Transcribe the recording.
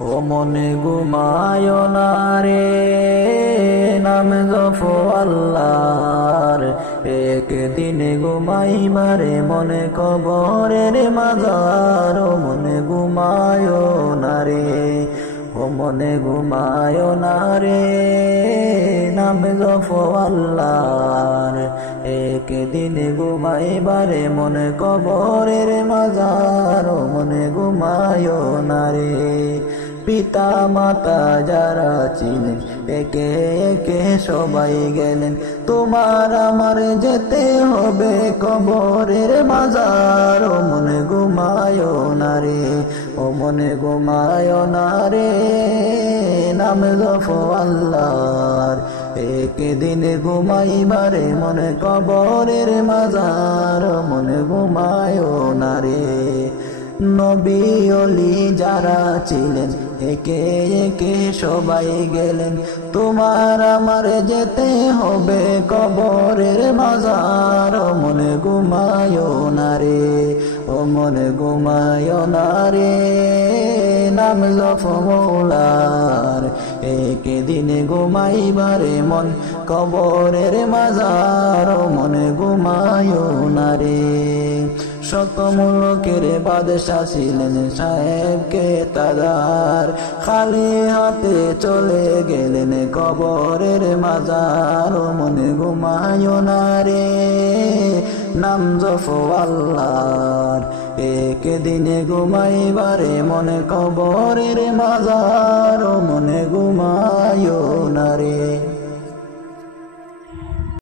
ও মনে ঘুমায় না রে, নাম জপো আল্লাহর। একদিন ঘুমাইবারে মনে কবরের মাজার। ও মনে ঘুমায় না রে, ও মনে ঘুমায় না রে, নাম জপো আল্লাহর। একদিন ঘুমাইবারে মনে কবরের মাজার। ও মনে ঘুমায় না রে। পিতা মাতা যারা ছিলেন একে একে সবাই গেলেন, তোমার আমার যেতে হবে কবরের মাজার। ও মনে ঘুমায় না রে, ও মনে ঘুমায় না রে, নাম জপো আল্লাহর। একদিন ঘুমাইবারে মনে কবরের মাজার। ও মনে ঘুমায় না রে। নবী ওলি যারা ছিলেন একে একে সবাই গেলেন, তোমার আমার যেতে হবে কবরের মাজার। ও মনে ঘুমায় না রে, ও মনে ঘুমায় না রে, নাম জপো মৌলার। একদিন ঘুমাইবারে মন কবরের মাজার। ও মনে ঘুমায় না রে। শত মুলুকের বাদশা ছিলেন সাহেব কেদার, খালি হাতে চলে গেলেন কবরের মাজার। ও মনে ঘুমায় না রে, নাম জপো আল্লাহর। একদিন ঘুমাইবারে মনে কবরের মাজার। ও মনে ঘুমায় না রে।